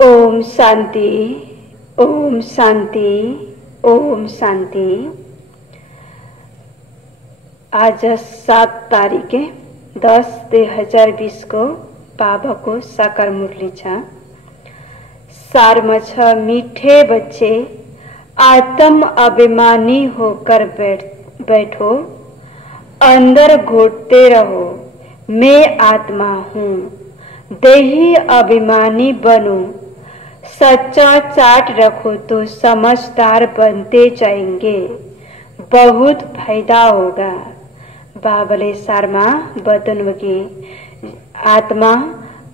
ओम शांति, ओम शांति, ओम शांति। आज 7 तारिक 10/2020 को बाबा को साकार मुरली छ। सार में छ, मीठे बच्चे आत्म अभिमानी होकर बैठो, अंदर घुटते रहो, मैं आत्मा हूँ। देही अभिमानी बनो, सच्चा चाट रखो तो समझदार बनते जाएंगे, बहुत फायदा होगा। बाबाले सारमा बताउनु कि आत्मा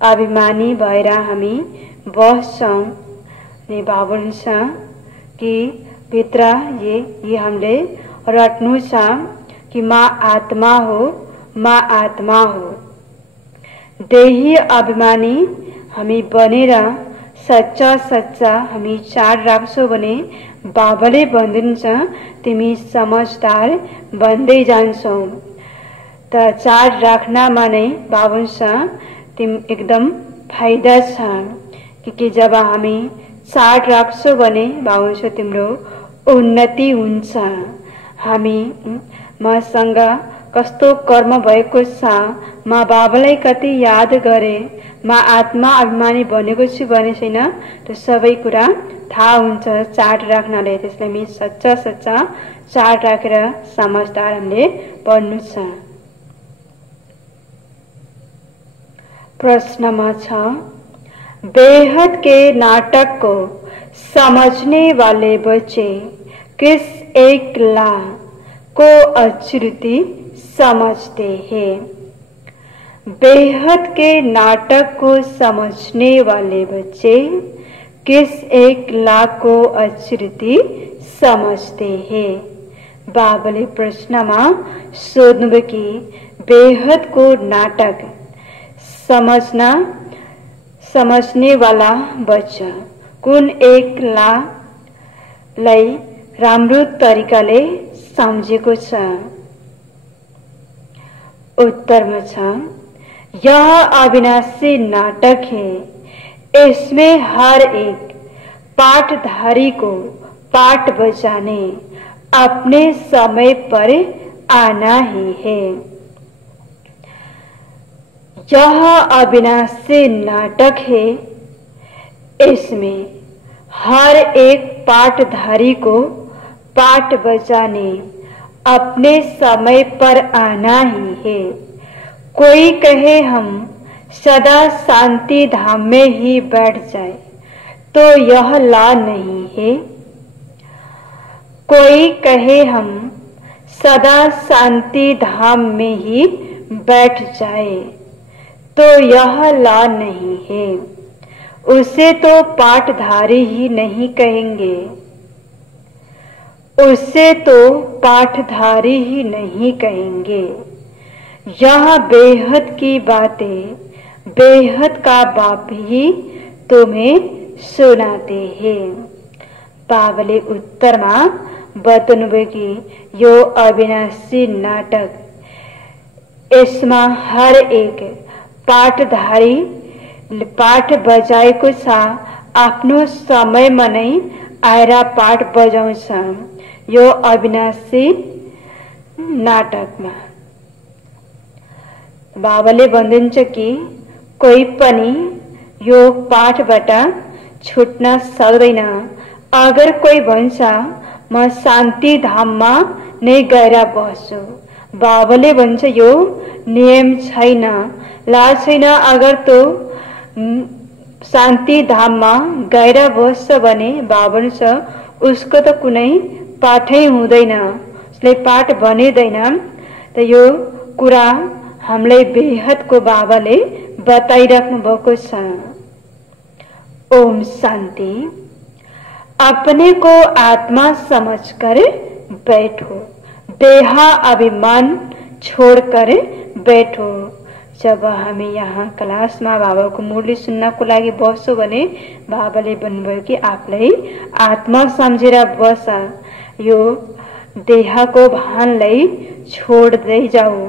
अभिमानी भएर हामी बस्छौं नि बाबुल छ कि भित्र ये हामीले रट्नु छ कि माँ आत्मा हो, माँ आत्मा हो। देही अभिमानी हामी बनेर सच्चा सच्चा हामी चाड राख्छौं भने बाबाले भन्दिन्छ तिमी समझदार बन्दै जान्छौ। त चाड राख्नमा नै बाबुन्छ तिम एकदम फाइदा छ कि जब हामी चाड राख्छौं भने बाबुन्छ तिम्रो उन्नति हुन्छ। हामी मसँग कस्तो कर्म भएको छ, म बाबालाई कति याद गरे, म आत्मा अभिमानी बनेको छु भने छैन, त्यो सबै कुरा थाहा हुन्छ चाड राख्नाले। त्यसले हामी सच्चा सच्चा चाड राखेर समझदार हामीले बन्नु छ। प्रश्नमा छ, बेहद के नाटक को समझने वाले बच्चे किस एक ला को अश्रुति समझते हैं? बेहद के नाटक को समझने वाले बच्चे किस एक ला को अश्रुति समझते हैं? बाबाले प्रश्नमा सोध्नु कि बेहद को नाटक समझने वाला बच्चा कुन एक ला लाई राम्रो तरिकाले सम्झेको छ? उत्तर में छ, यह अविनाशी नाटक है। इसमें हर एक पाठधारी को पाठ बजाने अपने समय पर आना ही है। यह अविनाशी नाटक है। इसमें हर एक पाठधारी को पाठ बजाने अपने समय पर आना ही है। कोई कहे हम सदा शांति धाम में ही बैठ जाए तो यह ला नहीं है। कोई कहे हम सदा शांति धाम में ही बैठ जाए तो यह ला नहीं है। उसे तो पाठधारी ही नहीं कहेंगे, उससे तो पाठधारी ही नहीं कहेंगे। यह बेहद की बातें बेहद का बाप ही तुम्हें सुनाते हैं। बाबाले उत्तरमा बताउनु कि यो अविनाशी नाटक, यसमा हर एक पाठधारी पाठ बजाएको छ, आफ्नो समयमा नै आएर पाठ बजाउँछ। यो अविनाशी नाटकमा बाबाले भन्दिन्छ कि कोही पनि यो पाठबाट छुट्न सक्दैन। अगर कोही भन्छ म शान्ति धाममा नै गएर बस्छु, बाबाले भन्छ यो नियम छैन, ला छैन। अगर तो शान्ति धाममा गएर बस्छ भने बाबा छ उसको त कुनै पाठै हुँदैन, उसले पाठ बनिँदैन। त यो कुरा हामीलाई बेहद को बाबाले बताइराख्नु भएको छ। ओम शांति। अपने को आत्मा समझकर बैठो, देहा अभिमान छोड़कर बैठो। जब हामी यहाँ क्लासमा बाबाको मुरली सुन्नको लागि बस्छौं भने बाबाले भन्नुभयो कि आफूलाई आत्मा सम्झेर बस, यो देहको भानलाई छोड्दै जाऊ।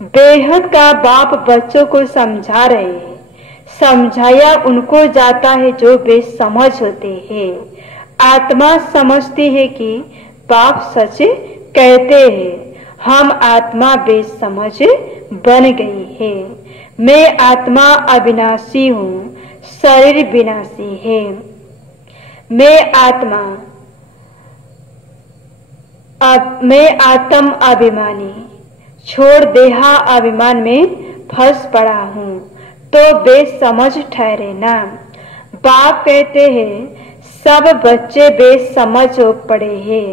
बेहद का बाप बच्चों को समझा रहे हैं, समझाया उनको जाता है जो बेसमझ होते हैं। आत्मा समझती है कि बाप सच कहते हैं। हम आत्मा बेसमझ बन गई है। मैं आत्मा अविनाशी हूँ, शरीर विनाशी है। मैं आत्म अभिमानी छोड़ देहा अभिमान में फंस पड़ा हूँ, तो बेसमझ ठहरे ना। बाप कहते हैं सब बच्चे बेसमझ हो पड़े हैं।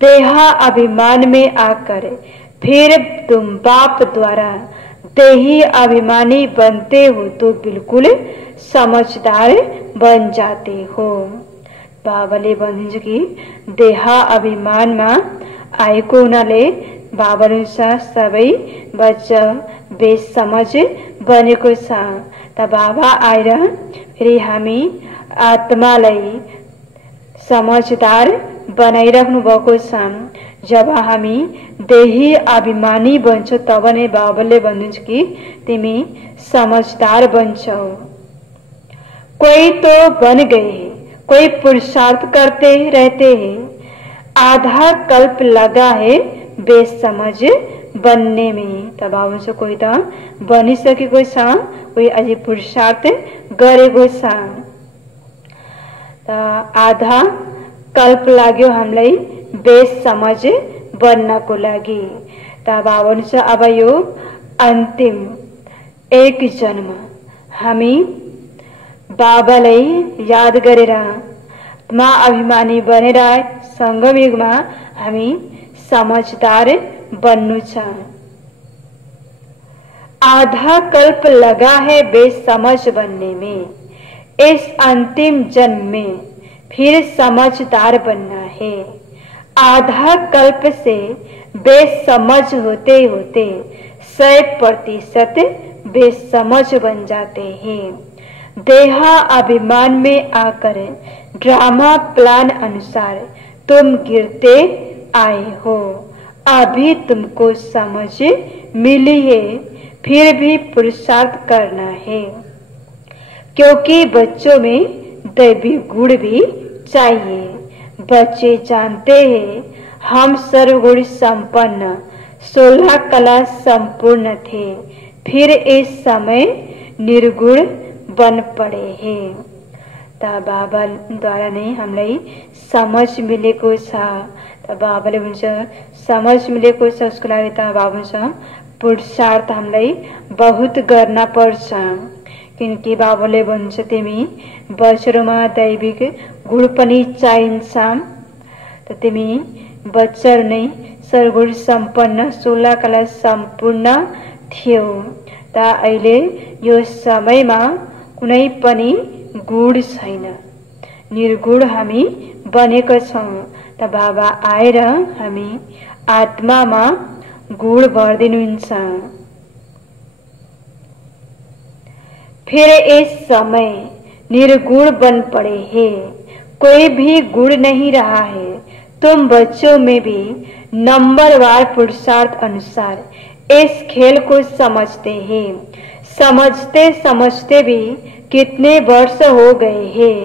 देहा अभिमान में आकर फिर तुम बाप द्वारा देही अभिमानी बनते हो तो बिल्कुल समझदार बन जाते हो। बाबले बंधु की देहा अभिमान में आएको हुनाले बाबानुसार सबै बच्चा बेसमझ बनेको छ। त बाबा आएर फेरि हामी आत्मालाई समझदार बनाइराख्नु भएको छ। जब हामी देही अभिमानी बन्छौ तब नै बाबाले भन्नुहुन्छ कि तिमी समझदार बन्छौ। कोई तो बन गए, कोई पुरुषार्थ करते रहते हैं। आधा कल्प लगा है बेसमझ बनने में। तब बाबा कोही त बनिसकेको छ, कोही अझै पुरुषार्थ गरेको छ। आधा कल्प लाग्यो हामीलाई बेसमझ बन्नको लागि। त बाबा अब यो अन्तिम एक जन्म हामी बाबालाई याद गरेर आत्मा अभिमानी बनेर संगम युगमा हामी समझदार बन्नु छ। आधा कल्प लगा है बेसमझ बनने में। इस अंतिम जन्म में फिर समझदार बनना है। आधा कल्प से बेसमझ होते होते 100% बेसमझ बन जाते हैं। देहा अभिमान में आकर ड्रामा प्लान अनुसार तुम गिरते आए हो। अभी तुमको समझ मिली है, फिर भी पुरुषार्थ करना है, क्योंकि बच्चों में दैवी गुण भी चाहिए। बच्चे जानते हैं हम सर्वगुण संपन्न 16 कला संपूर्ण थे, फिर इस समय निर्गुण बन पड़े हैं। त बाबाद्वारा नै हामीलाई समझ मिलेको छ। त बाबाले भन्छ समझ मिलेको छ, उसको लागि त बाबा भन्छ पुरुषार्थ हामीलाई बहुत गर्न पर्छ। किनकि बाबाले भन्छ तिमी बच्चाहरूमा दैविक गुण पनि चाहिन्छ। त तिमी बच्चाहरू नै सर्वगुण सम्पन्न 16 कला सम्पूर्ण थियो। त अहिले यो समयमा कुनै पनि गुण छैन, निर्गुण हामी बनेका छौं। त बाबा आएर हामी आत्मामा गुण भर्दिनुहुन्छ। फिर इस समय निर्गुण बन पड़े हैं, कोई भी गुण नहीं रहा है। तुम बच्चों में भी नंबरवार पुरुषार्थ अनुसार इस खेल को समझते हैं। समझते समझते भी कितने वर्ष हो गए हैं,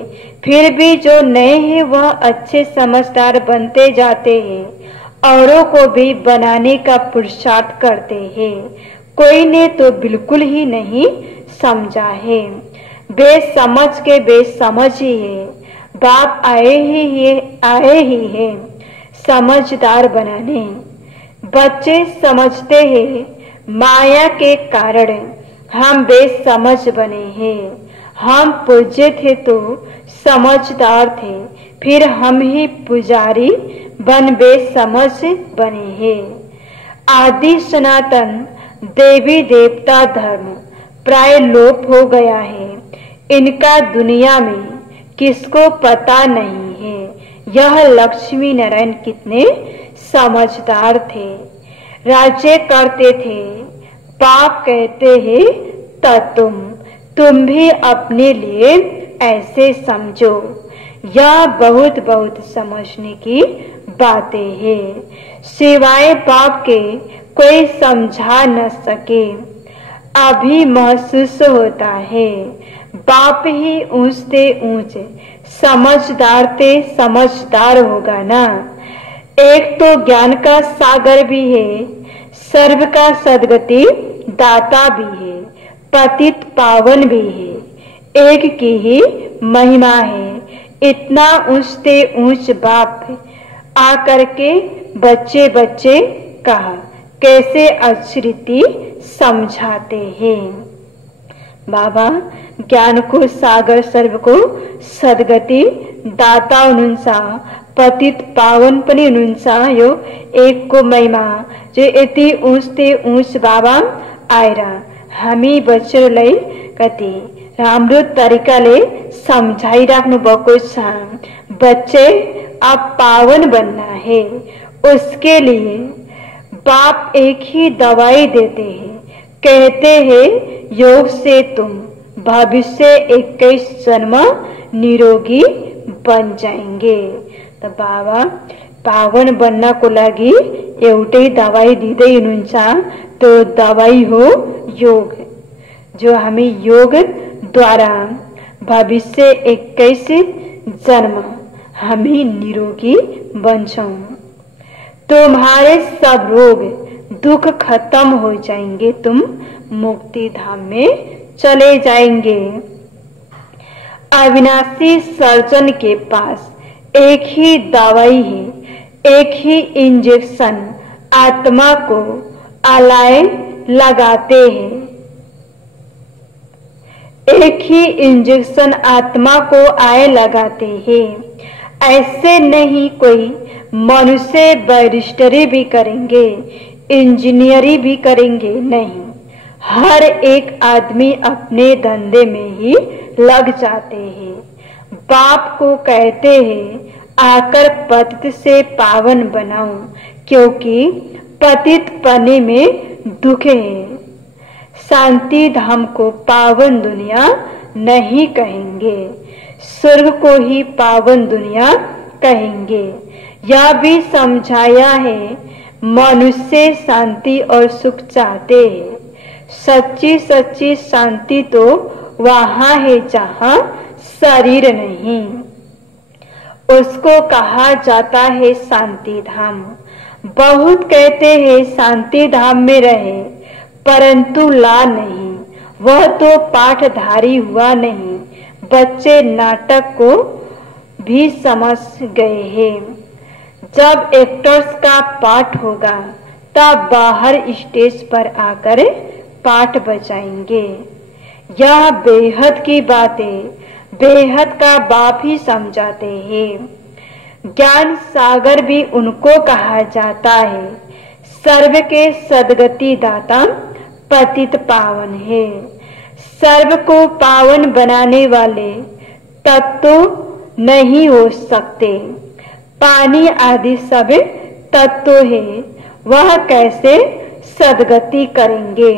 फिर भी जो नए हैं वह अच्छे समझदार बनते जाते हैं, औरों को भी बनाने का पुरुषार्थ करते हैं। कोई ने तो बिल्कुल ही नहीं समझा है, बेसमझ के बेसमझ ही है। बाप आए ही हैं समझदार बनाने। बच्चे समझते हैं माया के कारण हम बेसमझ बने हैं। हम पूज्य थे तो समझदार थे, फिर हम ही पुजारी बन बेसमझ बने हैं। आदि सनातन देवी देवता धर्म प्राय लोप हो गया है। इनका दुनिया में किसको पता नहीं है। यह लक्ष्मी नारायण कितने समझदार थे, राज्य करते थे। बाप कहते हैं तो तुम भी अपने लिए ऐसे समझो। यह बहुत बहुत समझने की बातें हैं, सिवाय बाप के कोई समझा न सके। अभी महसूस होता है। बाप ही ऊंचते ऊंच समझदार ते समझदार होगा ना। एक तो ज्ञान का सागर भी है, सर्व का सदगति दाता भी है, पतित पावन भी है। एक की ही महिमा है। इतना ऊंचते ऊंच बाप आकर के बच्चे बच्चे कहा, कैसे अश्रुति समझाते हैं। बाबा ज्ञान को सागर, सर्व को सदगति दाता हुनुहुन्छ, पतित पावन पनि हुनुहुन्छ। यो एक को महिमा जो यति ऊँचते ऊँच बाबा आएर हामी बच्चाहरूलाई कति राम्रो तरिकाले समझाइराख्नु भएको छ। बच्चे अब पावन बनना है, उसके लिए बाप एक ही दवाई देते हैं। कहते हैं योग से तुम भविष्य 21 जन्म निरोगी बन जाएंगे। तो बाबा पावन बन्नको लागि एउटै दवाई दिँदै हुनुहुन्छ। तो दवाई हो योग, जो हामी योग द्वारा भविष्य 21 जन्म हामी निरोगी बन्छौं। तुम्हारे सब रोग दुख खत्म हो जाएंगे, तुम मुक्ति धाम में चले जाएंगे। अविनाशी सर्जन के पास एक ही दवाई है, एक ही इंजेक्शन आत्मा को आलाए लगाते हैं। एक ही इंजेक्शन आत्मा को आए लगाते हैं। ऐसे नहीं कोई मनुष्य बैरिस्टरी भी करेंगे, इंजीनियरिंग भी करेंगे, नहीं। हर एक आदमी अपने धंधे में ही लग जाते हैं। बाप को कहते हैं आकर पतित से पावन बनाऊं, क्योंकि पतित पने में दुख है। शांति धाम को पावन दुनिया नहीं कहेंगे, स्वर्ग को ही पावन दुनिया कहेंगे। यह भी समझाया है मनुष्य शांति और सुख चाहते हैं। सच्ची सच्ची शांति तो वहां है जहां शरीर नहीं, उसको कहा जाता है शांति धाम। बहुत कहते हैं शांति धाम में रहे, परंतु ला नहीं, वह तो पाठधारी हुआ नहीं। बच्चे नाटक को भी समझ गए हैं। जब एक्टर्स का पाठ होगा तब बाहर स्टेज पर आकर पाठ बजाएंगे। यह बेहद की बातें बेहद का बाप ही समझाते हैं। ज्ञान सागर भी उनको कहा जाता है। सर्व के सदगति दाता पतित पावन है। सर्व को पावन बनाने वाले तत्व नहीं हो सकते। पानी आदि सब तत्व है, वह कैसे सदगति करेंगे।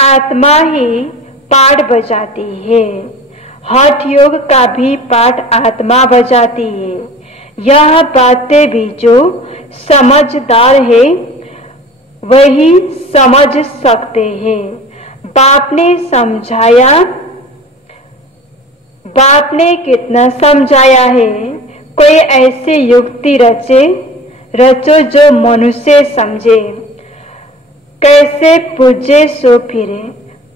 आत्मा ही पाठ बजाती है। हठ योग का भी पाठ आत्मा बजाती है। यह बातें भी जो समझदार है वही समझ सकते हैं। बाप ने समझाया, बाप ने कितना समझाया है। कोई ऐसी युक्ति रचो जो मनुष्य समझे। कैसे पूज्य सो फिरे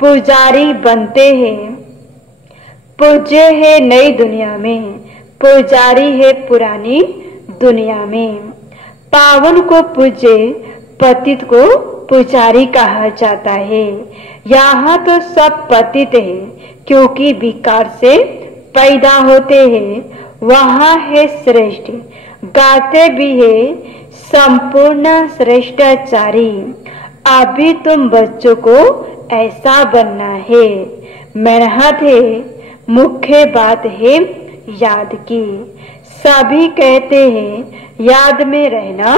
पुजारी बनते हैं। पूज्य है नई दुनिया में, पुजारी है पुरानी दुनिया में। पावन को पूज्य, पतित को पुजारी कहा जाता है। यहाँ तो सब पतित है, क्योंकि विकार से पैदा होते हैं। वहाँ है श्रेष्ठ, गाते भी है संपूर्ण श्रेष्ठाचारी। अभी तुम बच्चों को ऐसा बनना है। मेहनत है, मुख्य बात है याद की। सभी कहते हैं याद में रहना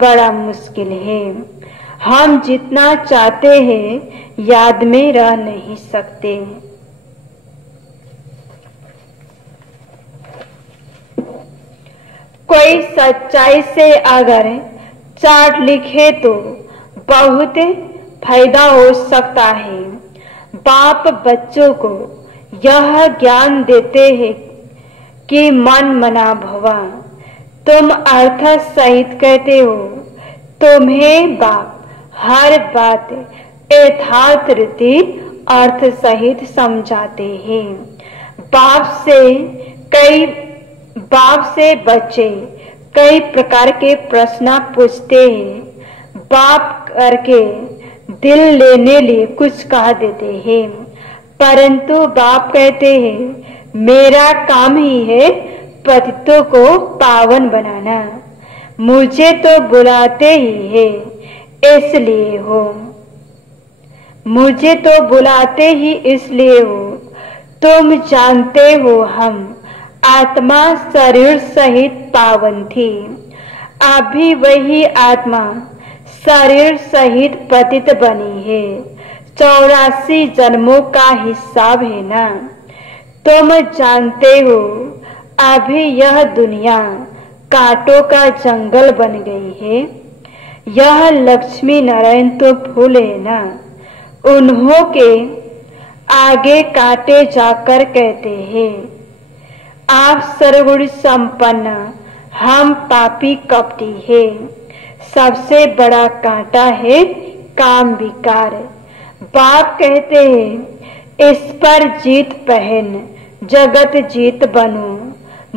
बड़ा मुश्किल है। हम जितना चाहते हैं याद में रह नहीं सकते। कोई सच्चाई से अगर चार्ट लिखे तो बहुत फायदा हो सकता है। बाप बच्चों को यह ज्ञान देते हैं कि मन मना भवा। तुम अर्थ सहित कहते हो, तुम्हें बाप हर बात यथार्थ रीति अर्थ सहित समझाते हैं। बाप से बच्चे कई प्रकार के प्रश्न पूछते हैं। बाप करके दिल लेने लिए कुछ कह देते हैं, परंतु बाप कहते हैं मेरा काम ही है पतितों को पावन बनाना। मुझे तो बुलाते ही है इसलिए हो, मुझे तो बुलाते ही इसलिए हो। तुम जानते हो हम आत्मा शरीर सहित पावन थी, अभी वही आत्मा शरीर सहित पतित बनी है। 84 जन्मों का हिसाब है ना। तुम जानते हो अभी यह दुनिया कांटों का जंगल बन गई है। यह लक्ष्मी नारायण तो फूल है ना, उन्हों के आगे काटे जाकर कहते हैं आप सर्वगुण संपन्न, हम पापी कपटी है। सबसे बड़ा कांटा है काम विकार। बाप कहते हैं इस पर जीत पहन, जगत जीत बनो।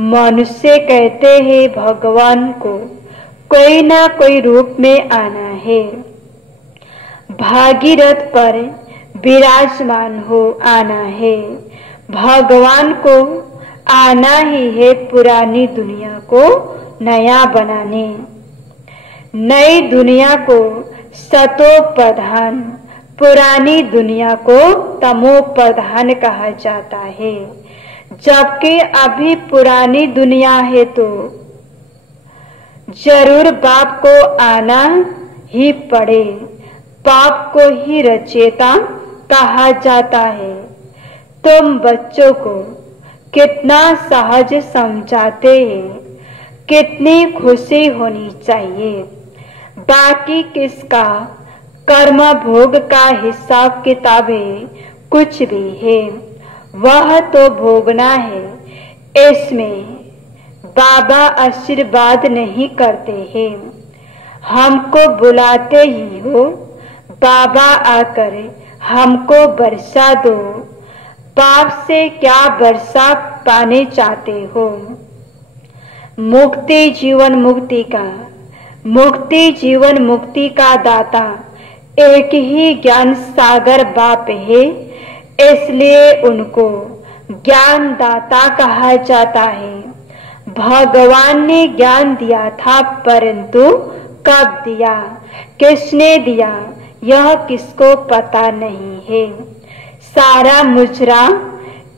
मनुष्य कहते हैं भगवान को कोई ना कोई रूप में आना है। भागीरथ पर विराजमान हो आना है। भगवान को आना ही है पुरानी दुनिया को नया बनाने। नई दुनिया को सतो प्रधान, पुरानी दुनिया को तमो प्रधान कहा जाता है। जबकि अभी पुरानी दुनिया है तो जरूर बाप को आना ही पड़े। बाप को ही रचयिता कहा जाता है। तुम बच्चों को कितना सहज समझाते हैं, कितनी खुशी होनी चाहिए। बाकी किसका कर्म भोग का हिसाब किताबें कुछ भी है, वह तो भोगना है। इसमें बाबा आशीर्वाद नहीं करते हैं। हमको बुलाते ही हो, बाबा आकर हमको बरसा दो। बाप से क्या बरसा पाने चाहते हो? मुक्ति जीवन मुक्ति का दाता एक ही ज्ञान सागर बाप है, इसलिए उनको ज्ञान दाता कहा जाता है। भगवान ने ज्ञान दिया था, परंतु कब दिया, किसने दिया, यह किसको पता नहीं है। सारा मुजरा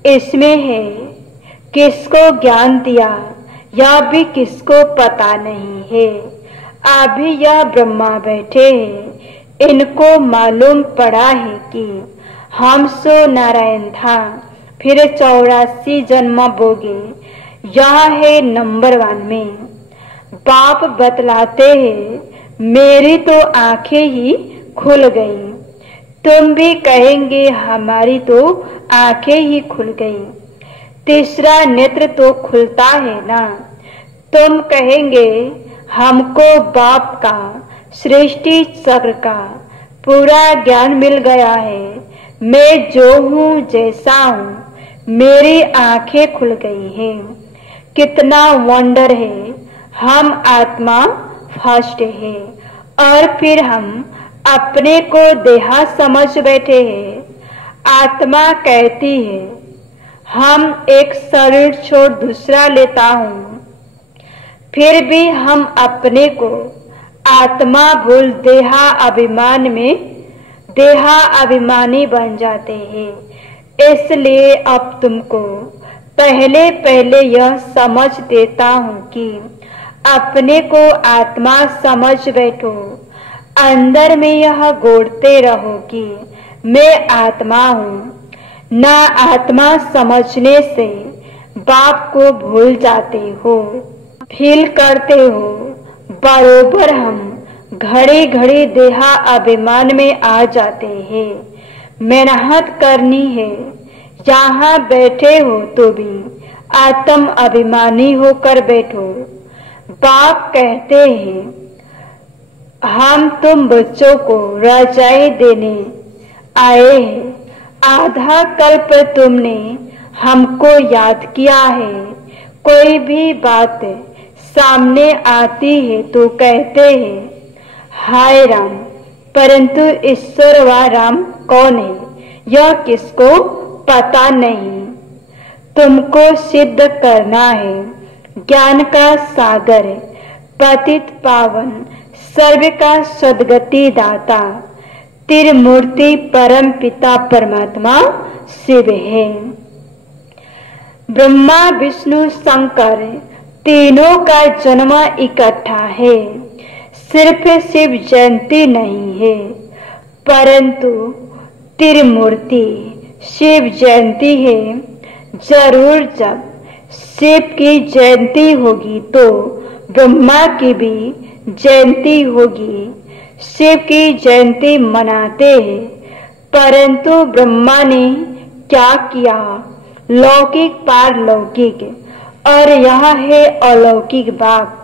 इसमें है। किसको ज्ञान दिया यह भी किसको पता नहीं है। अभी यह ब्रह्मा बैठे हैं, इनको मालूम पड़ा है कि हम सो नारायण था, फिर 84 जन्म बोगे। यह है नंबर 1 में। बाप बतलाते हैं मेरी तो आंखें ही खुल गई। तुम भी कहेंगे हमारी तो आंखें ही खुल गई। तीसरा नेत्र तो खुलता है ना। तुम कहेंगे हमको बाप का सृष्टि चक्र का पूरा ज्ञान मिल गया है। मैं जो हूँ जैसा हूँ, मेरी आंखें खुल गई हैं। कितना वंडर है। हम आत्मा फर्स्ट है और फिर हम अपने को देहा समझ बैठे हैं। आत्मा कहती है हम एक शरीर छोड़ दूसरा लेता हूँ, फिर भी हम अपने को आत्मा भूल देहा अभिमानी बन जाते हैं। इसलिए अब तुमको पहले पहले यह समझ देता हूँ कि अपने को आत्मा समझ बैठो। अंदर में यह गोड़ते रहो कि मैं आत्मा हूँ। ना आत्मा समझने से बाप को भूल जाते हो, फील करते हो बरोबर हम घड़ी घड़ी देहा अभिमान में आ जाते हैं। मेहनत करनी है, यहाँ बैठे हो तो भी आत्म अभिमानी होकर बैठो। बाप कहते हैं, हम तुम बच्चों को रजाई देने आए हैं। आधा कल्प तुमने हमको याद किया है। कोई भी बात सामने आती है तो कहते हैं हाय राम, परंतु ईश्वर व राम कौन है यह किसको पता नहीं। तुमको सिद्ध करना है ज्ञान का सागर, पतित पावन सर्व का सद्गति दाता, त्रिमूर्ति परम पिता परमात्मा शिव है। ब्रह्मा विष्णु शंकर तीनों का जन्म इकट्ठा है। सिर्फ शिव जयंती नहीं है, परंतु त्रिमूर्ति शिव जयंती है। जरूर जब शिव की जयंती होगी तो ब्रह्मा की भी जयंती होगी। शिव की जयंती मनाते हैं, परंतु ब्रह्मा ने क्या किया? लौकिक पारलौकिक, और यह है अलौकिक बाप।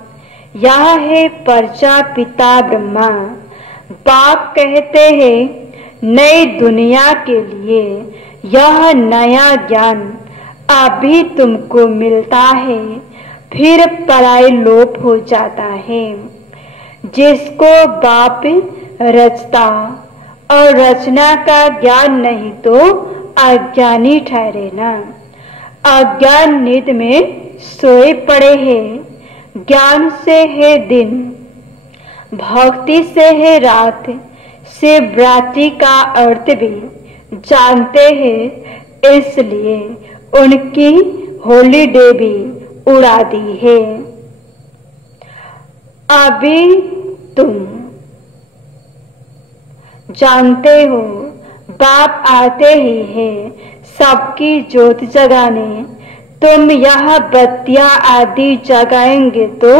यह है प्रजापिता ब्रह्मा। बाप कहते हैं नई दुनिया के लिए यह नया ज्ञान अभी तुमको मिलता है, फिर पराय लोप हो जाता है। जिसको बाप रचता और रचना का ज्ञान नहीं तो अज्ञानी ठहरे ना। अज्ञान नींद में सोए पड़े हैं। ज्ञान से है दिन, भक्ति से है रात। शिवरात्रि का अर्थ भी जानते हैं, इसलिए उनकी हॉलीडे भी उड़ा दी है। अभी तुम जानते हो बाप आते ही हैं सबकी ज्योत जगाने। तुम यह बत्तियां आदि जगाएंगे तो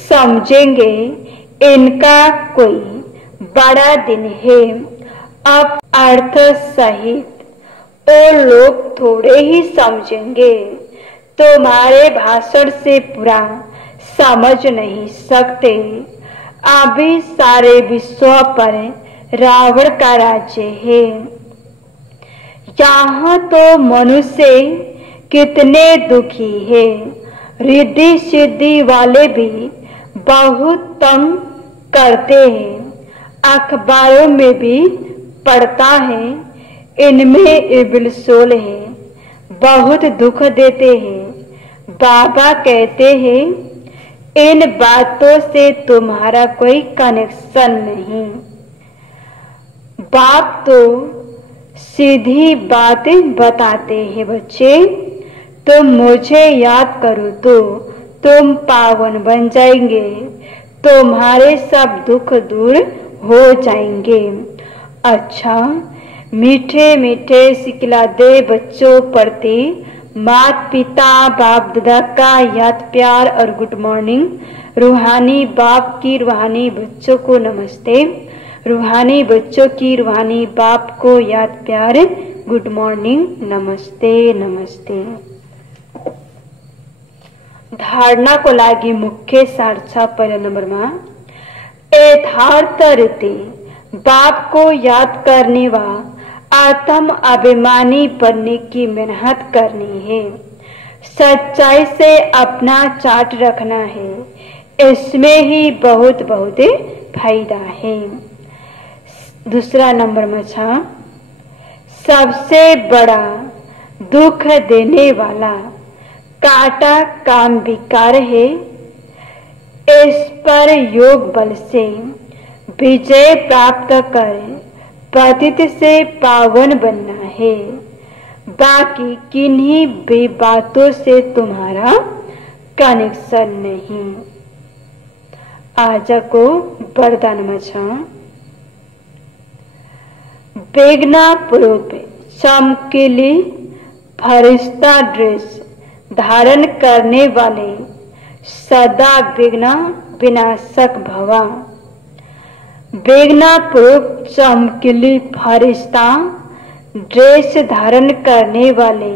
समझेंगे इनका कोई बड़ा दिन है। अब अर्थ सहित वो लोग थोड़े ही समझेंगे। तुम्हारे भाषण से पूरा समझ नहीं सकते। अभी सारे विश्व पर रावण का राज्य है। यहाँ तो मनुष्य कितने दुखी है। रिद्धि सिद्धि वाले भी बहुत तंग करते हैं। अखबारों में भी पढ़ता है इनमें इबिल सोल है, बहुत दुख देते हैं। बाबा कहते हैं इन बातों से तुम्हारा कोई कनेक्शन नहीं। बाप तो सीधी बातें बताते हैं, बच्चे तुम मुझे याद करो तो तुम पावन बन जाएंगे, तुम्हारे सब दुख दूर हो जाएंगे। अच्छा, मीठे मीठे सिखला दे बच्चों प्रति माता पिता बाप दादा का याद प्यार और गुड मॉर्निंग। रूहानी बाप की रूहानी बच्चों को नमस्ते। रूहानी बच्चों की रूहानी बाप को याद प्यार गुड मॉर्निंग, नमस्ते नमस्ते। धारणा को लागी मुख्य सारछा पहला नंबर में यथार्थ रीति बाप को याद करने व आत्म अभिमानी बनने की मेहनत करनी है। सच्चाई से अपना चार्ट रखना है, इसमें ही बहुत बहुत फायदा है। दूसरा नंबर में था सबसे बड़ा दुख देने वाला काटा काम विकार है। इस पर योग बल से विजय प्राप्त कर पतित से पावन बनना है। बाकी किन्हीं भी बातों से तुम्हारा कनेक्शन नहीं। आज को वरदान में बेगना पूर्व चमकीली फरिश्ता ड्रेस धारण करने वाले सदा विघ्न विनाशक भवा। बेगना पूर्व चमकीली फरिश्ता ड्रेस धारण करने वाले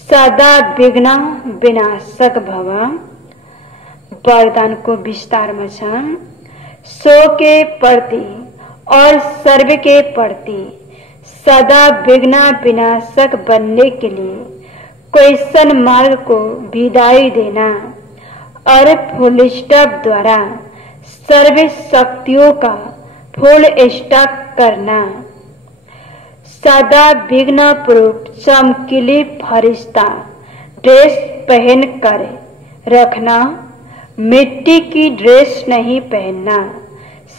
सदा विघ्न विनाशक भव वरदान को विस्तार में सो के प्रति और सर्व के प्रति सदा विघ्न विनाशक बनने के लिए क्वेश्चन मार्ग को विदाई देना और फुल स्टॉप द्वारा सर्व शक्तियों का फुल स्टॉप करना। सदा विघ्न पूर्वक चमकीली फरिश्ता ड्रेस पहन कर रखना, मिट्टी की ड्रेस नहीं पहनना।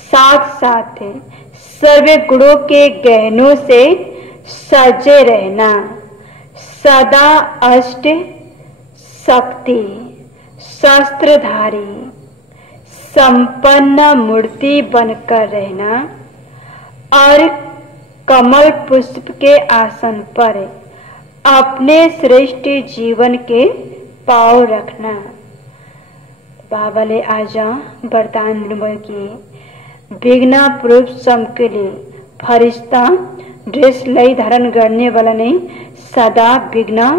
साथ साथ सर्व गुणों के गहनों से सजे रहना। सदा अष्ट शक्ति शस्त्रधारी संपन्न मूर्ति बनकर रहना और कमल पुष्प के आसन पर अपने श्रेष्ठ जीवन के पांव रखना। बाबा ले आजा वरदान की विघ्न पूर्व चमकीली फरिश्ता ड्रेस लई धारण करने वाला नहीं सदा विघ्न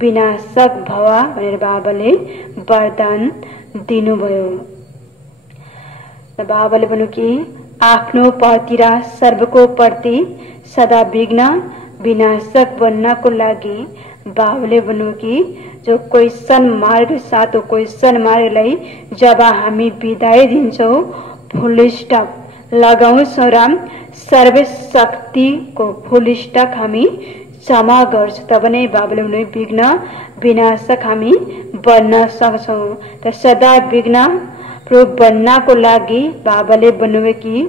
विनाशक भवा भनेर बाबाले वरदान दिनुभयो। बाबाले भन्नु कि आफ्नो प्रति र सर्वको प्रति सदा विघ्न विनाशक बन्नको लागि बाबाले भन्नु कि जो क्वेश्चन मार्ग सातो क्वेश्चन मार्गलाई जब हामी बिदाई दिन्छौं फुल स्टॉप लगाउँछौं र सर्व शक्तिको फुल स्टॉप हामी क्षमा गर्छौं तब नै बाबाले भन्नु विघ्न विनाशक हामी बन्न सक्छौं। त सदा विघ्न बन्नको लागि बाबाले भन्नुभयो कि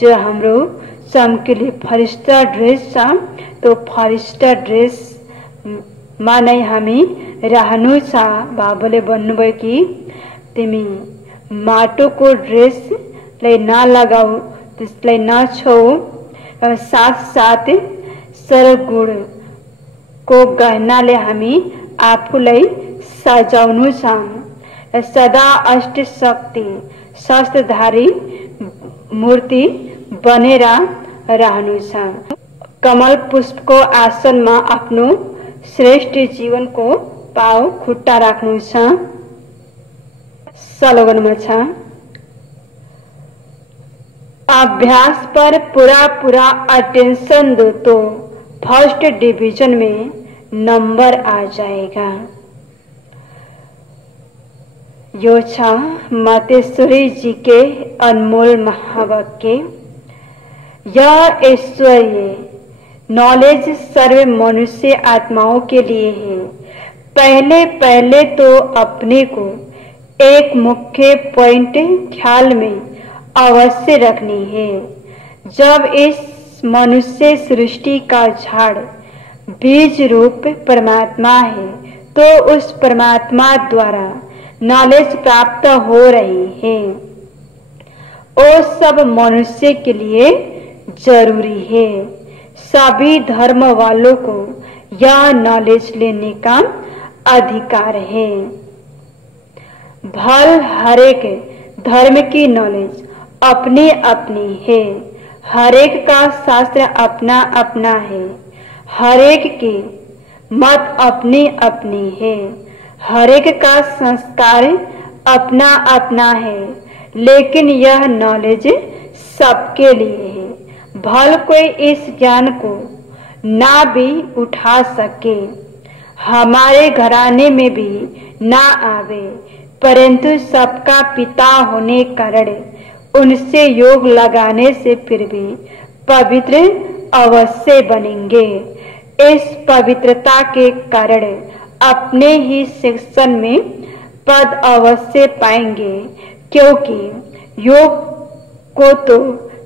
जो हाम्रो चम्किली फरिश्ता ड्रेस छ त्यो फरिश्ता ड्रेस मा नै हामी रहनु छ। बाबाले भन्नुभयो कि तिमी माटोको ड्रेसलाई नलगाऊ, त्यसलाई नछोऊ, साथ साथ सर्वगुण को गहनाले हामी आफूलाई सजाउनु छ। सदा अष्ट शक्ति शस्त्रधारी मूर्ति बनेर रहनु छ। कमल पुष्पको आसनमा आफ्नो श्रेष्ठ जीवनको पाउ खुट्टा राख्नु छ। स्लोगनमा छ अभ्यास पर पूरा अटेंशन दो तो फर्स्ट डिवीजन में नंबर आ जाएगा। यो छ मातेश्वरी जी के अनमोल महावाक्य। यह ऐश्वर्य नॉलेज सर्व मनुष्य आत्माओं के लिए है। पहले तो अपने को एक मुख्य पॉइंट ख्याल में अवश्य रखनी है। जब इस मनुष्य सृष्टि का झाड़ बीज रूप परमात्मा है तो उस परमात्मा द्वारा नॉलेज प्राप्त हो रही है। वो सब मनुष्य के लिए जरूरी है। सभी धर्म वालों को यह नॉलेज लेने का अधिकार है। भल हरेक धर्म की नॉलेज अपनी अपनी है। हरेक का शास्त्र अपना अपना है। हरेक की मत अपनी अपनी है। हरेक का संस्कार अपना अपना है। लेकिन यह नॉलेज सबके लिए है। भल कोई इस ज्ञान को ना भी उठा सके, हमारे घराने में भी ना आवे, परंतु सबका पिता होने कारण उनसे योग लगाने से फिर भी पवित्र अवश्य बनेंगे। इस पवित्रता के कारण अपने ही शिक्षण में पद अवश्य पाएंगे, क्योंकि योग को तो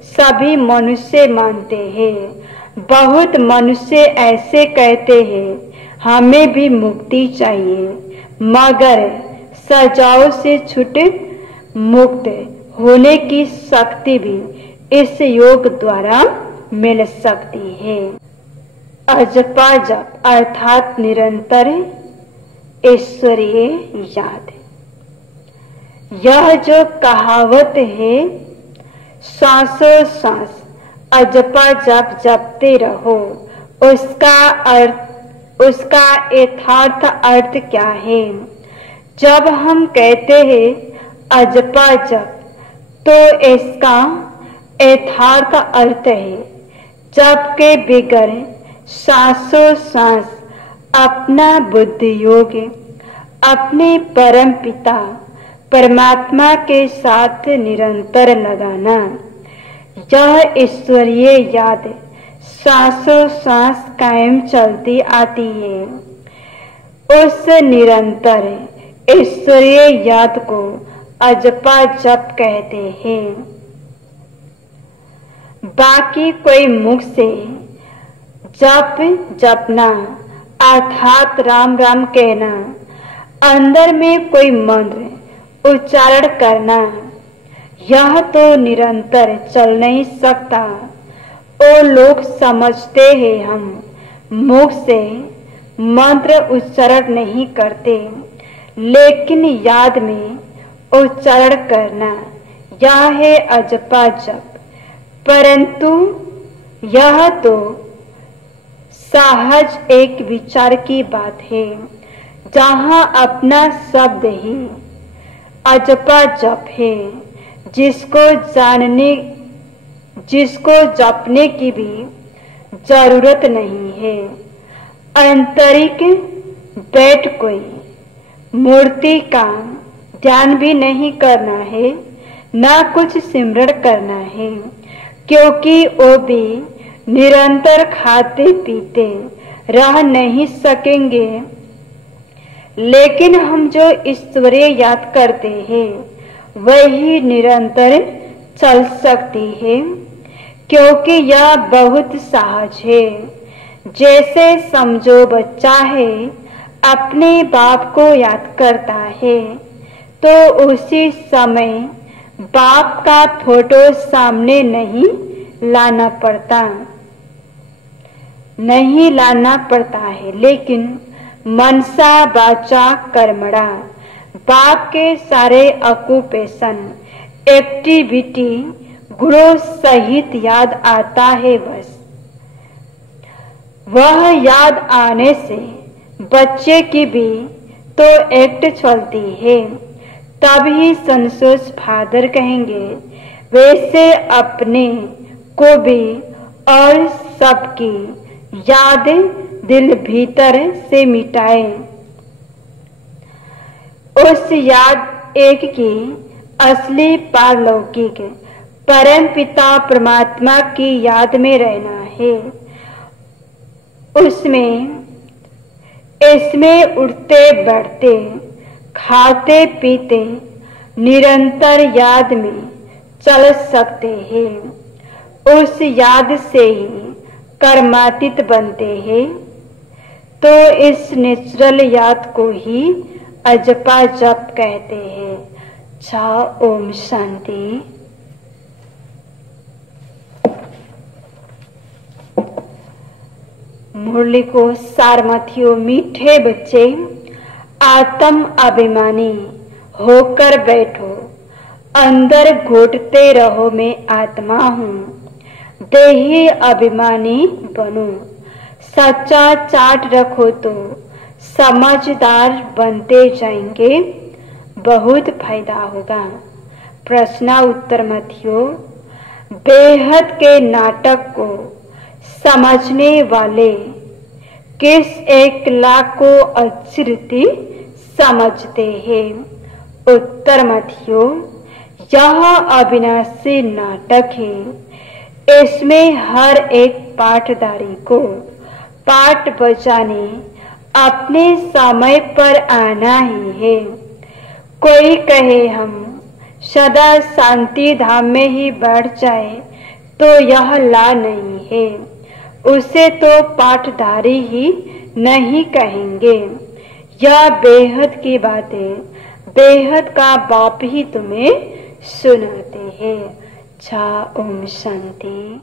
सभी मनुष्य मानते हैं। बहुत मनुष्य ऐसे कहते हैं हमें भी मुक्ति चाहिए, मगर सजाओं से छूट मुक्त होने की शक्ति भी इस योग द्वारा मिल सकती है। अजपा जप अर्थात निरंतर ईश्वरीय याद। यह जो कहावत है सांसों सांस अजपा जप जपते रहो। उसका यथार्थ अर्थ क्या है? जब हम कहते हैं अजपा जप, तो इसका यथार्थ अर्थ है जप के बगैर सांसों सांस अपना बुद्धि योग अपने परम पिता परमात्मा के साथ निरंतर लगाना। यह ईश्वरीय याद सांसों सांस कायम चलती आती है। उस निरंतर ईश्वरीय याद को अजपा जप कहते हैं। बाकी कोई मुख से जप जपना अर्थात राम राम कहना, अंदर में कोई मंत्र उच्चारण करना, यह तो निरंतर चल नहीं सकता। वो लोग समझते हैं हम मुख से मंत्र उच्चारण नहीं करते, लेकिन याद में उच्चारण करना यह है अजपा जप। परंतु यह तो सहज एक विचार की बात है, जहाँ अपना शब्द ही अजपा जप है, जिसको जपने की भी जरूरत नहीं है। आंतरिक बैठ कोई मूर्ति का ध्यान भी नहीं करना है, ना कुछ सिमरण करना है, क्योंकि वो भी निरंतर खाते पीते रह नहीं सकेंगे। लेकिन हम जो ईश्वरीय याद करते हैं वही निरंतर चल सकती है, क्योंकि यह बहुत सहज है। जैसे समझो बच्चा है अपने बाप को याद करता है, तो उसी समय बाप का फोटो सामने नहीं लाना पड़ता है, लेकिन मनसा वाचा कर्मणा बाप के सारे ऑक्यूपेशन एक्टिविटी गुरु सहित याद आता है। बस वह याद आने से बच्चे की भी तो एक्ट चलती है, तभी संतोष फादर कहेंगे वैसे अपने को भी और सबकी याद दिल भीतर से मिटाए। उस याद एक की असली पारलौकिक परम पिता परमात्मा की याद में रहना है। इसमें उठते बैठते खाते पीते निरंतर याद में चल सकते हैं। उस याद से ही कर्मातीत बनते हैं। तो इस नेचुरल याद को ही अजपा जप कहते हैं। ओम शांति। मुरली को सारमथियों मीठे बच्चे, आत्म अभिमानी होकर बैठो, अंदर घोटते रहो मैं आत्मा हूँ, देही अभिमानी बनो। सच्चा चाट रखो तो समझदार बनते जाएंगे, बहुत फायदा होगा। प्रश्न उत्तर मथियो। बेहद के नाटक को समझने वाले किस एक लाख को अच्छी रीति समझते हैं? उत्तर मथियो। यह अविनाशी नाटक है। इसमें हर एक पाठधारी को पाठ बजाने अपने समय पर आना ही है। कोई कहे हम सदा शांति धाम में ही बैठ जाए तो यह ला नहीं है, उसे तो पाठधारी ही नहीं कहेंगे। यह बेहद की बातें बेहद का बाप ही तुम्हें सुनाते हैं। ओम शांति।